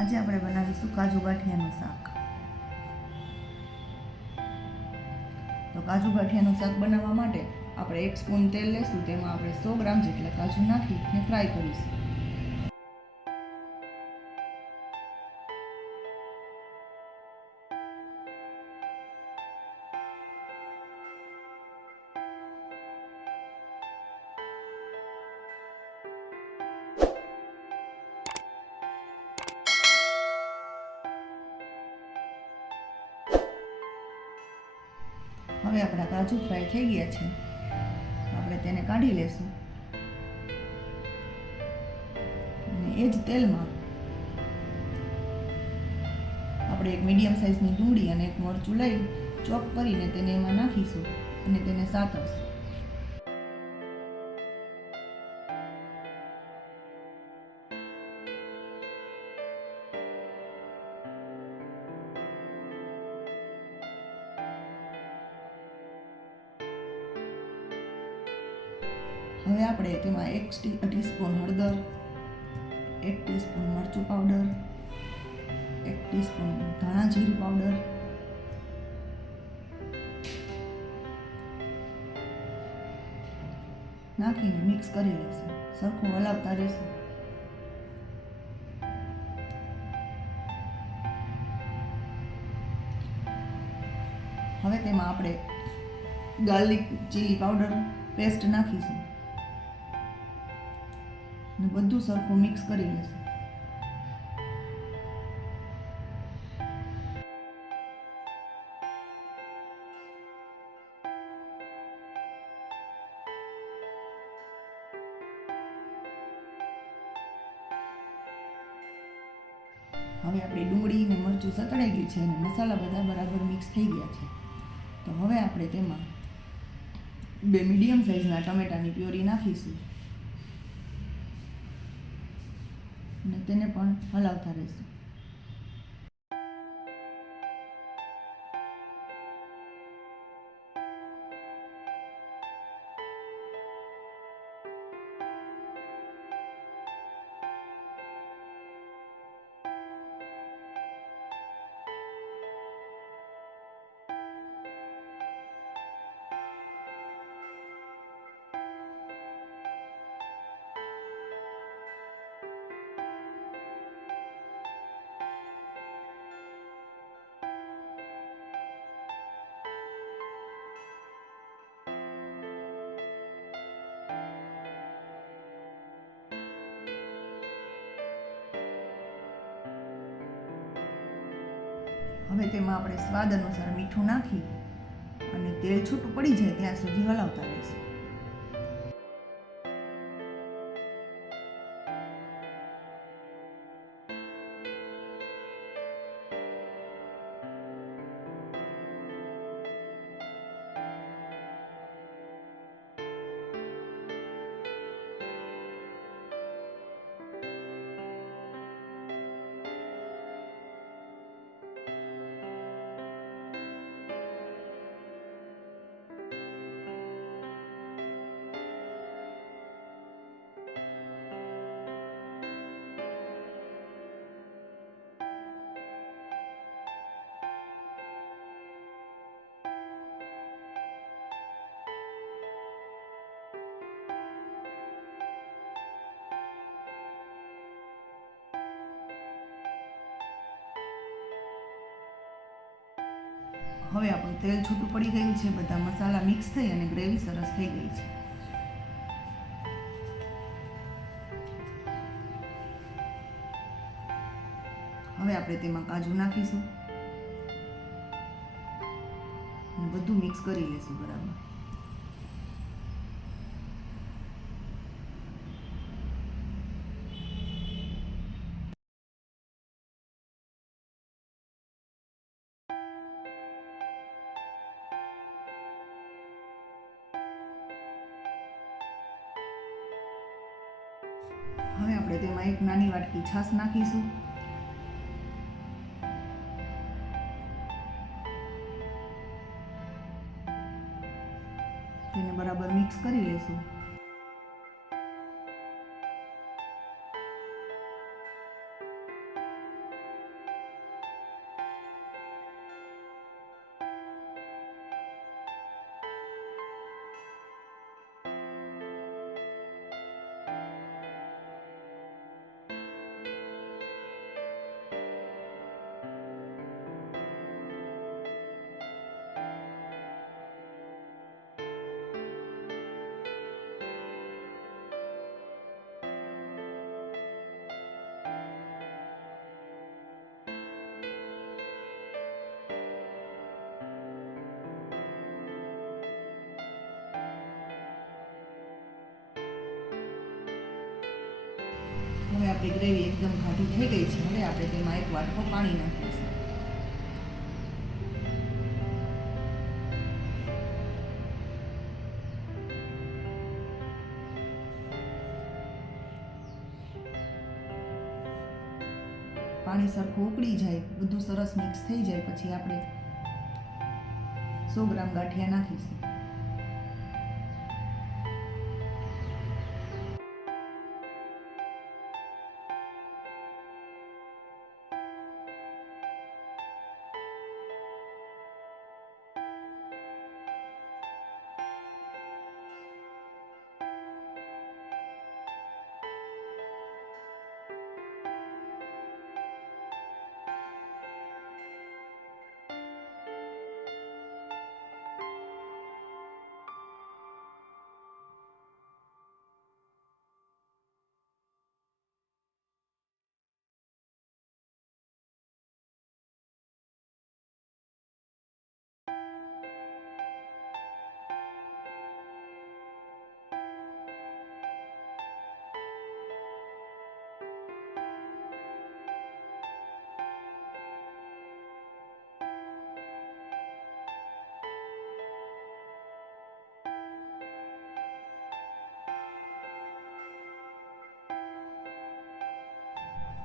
આજે આપણે બનાવીશું કાજુ ગાંઠિયાનું શાક. તો કાજુ ગાંઠિયાનું શાક બનાવવા માટે આપણે 1 સ્પૂન તેલ લઈશું. તેમાં આપણે 100 ગ્રામ જેટલા કાજુ નાખીને ફ્રાય કરીશું. હવે આપણા કાજુ ફ્રાય થઈ ગયા છે. આપણે તેને કાઢી લેશું અને એ જ તેલમાં આપણે એક મીડિયમ સાઇઝની ડુંગળી અને એક મરચું લઈ ચોપ કરીને તેને એમાં નાખીશું અને તેને સાતળશું. હવે આપણે તેમાં 1 ટીસ્પૂન હળદર, 1 ટીસ્પૂન મરચું પાવડર, 1 ટીસ્પૂન ધાણા જીરું પાવડર, નાખીને મિક્સ કરી લઈશું. સરખું હલાવતા રહીશું. હવે તેમાં આપણે ગાર્લિક ચીલી પાવડર પેસ્ટ નાખીશું અને બધું સરખું મિક્સ કરી લઈશું. હવે આપણી ડુંગળી અને મરચું સતળાઈ ગયું છે અને મસાલા બધા બરાબર મિક્સ થઈ ગયા છે. તો હવે આપણે તેમાં 2 મીડિયમ સાઇઝના ટમેટાની પ્યોરી નાખીશું અને તેને પણ હલાવતા રહીશું. હવે તેમાં આપણે સ્વાદ અનુસાર મીઠું નાખી અને તેલ છૂટું પડી જાય ત્યાં સુધી હલાવતા રહીશું. હવે આપણું તેલ છૂટું પડી ગયું છે. બધા મસાલા મિક્સ થઈ અને ગ્રેવી સરસ થઈ ગઈ છે. હવે આપણે તેમાં કાજુ નાખીશું અને બધું મિક્સ કરી લઈશું બરાબર. હવે આપણે તેમાં 1 નાની વાટકી છાશ નાખીશું. તેને બરાબર મિક્સ કરી લેશું. આપણી ગ્રેવી એકદમ ઘાટી થઈ ગઈ છે. હવે આપણે તેમાં 1 વાટકો પાણી નાખીશું. પાણી સરખું ઉકળી જાય, બધું સરસ મિક્સ થઈ જાય પછી આપણે 100 ગ્રામ ગાંઠિયા નાખીશું.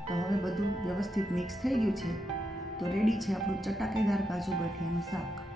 તો હવે બધું વ્યવસ્થિત મિક્સ થઈ ગયું છે. તો રેડી છે આપણું ચટાકેદાર કાજુ ગાંઠિયાનું શાક.